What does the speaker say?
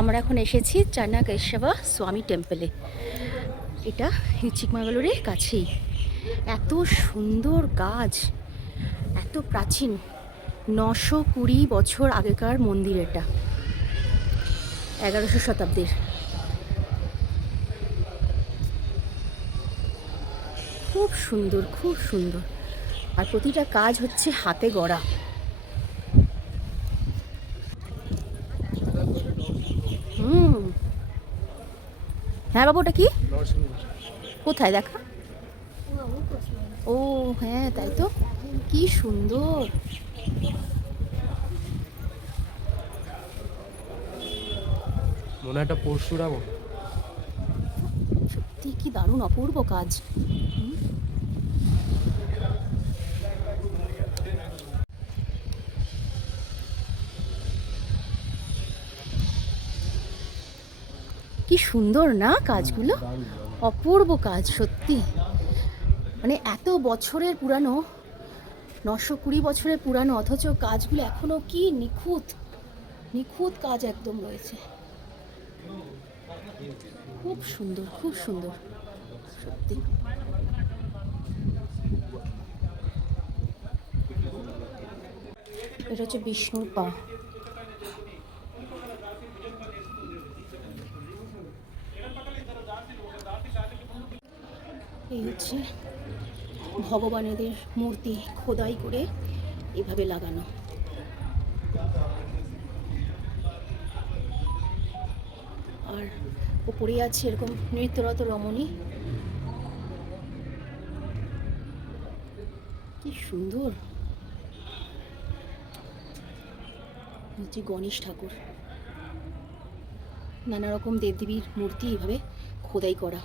আমরা এখন এসেছি চান্নাকেশবা স্বামী টেম্পলে। এটা চিকমাগালুরের কাছেই। এত সুন্দর কাজ, এত প্রাচীন, 920 বছর আগেকার মন্দির এটা, 11শো শতাব্দীর। খুব সুন্দর, খুব সুন্দর। আর প্রতিটা কাজ হচ্ছে হাতে গড়া। হ্যাঁ বাবু, ওটা কি? কোথায় দেখা? ও হ্যাঁ, তাই তো, কি সুন্দর। মনে একটা পরশুরাম। সত্যি কি দারুণ অপূর্ব কাজ। কি সুন্দর না কাজগুলো, অপূর্ব কাজ সত্যি। মানে এত বছরের পুরানো, 920 বছরের পুরানো, অথচ কাজগুলো এখনো কি নিখুঁত, নিখুঁত কাজ একদম রয়েছে। খুব সুন্দর, খুব সুন্দর সত্যি। এটা হচ্ছে বিষ্ণুর পা। এই হচ্ছে ভগবানেদের মূর্তি খোদাই করে এভাবে লাগানো। আর উপরে আছে এরকম নৃত্যরত রমণী। কি সুন্দর। হচ্ছে গণেশ ঠাকুর, নানা রকম দেবদেবীর মূর্তি এভাবে খোদাই করা।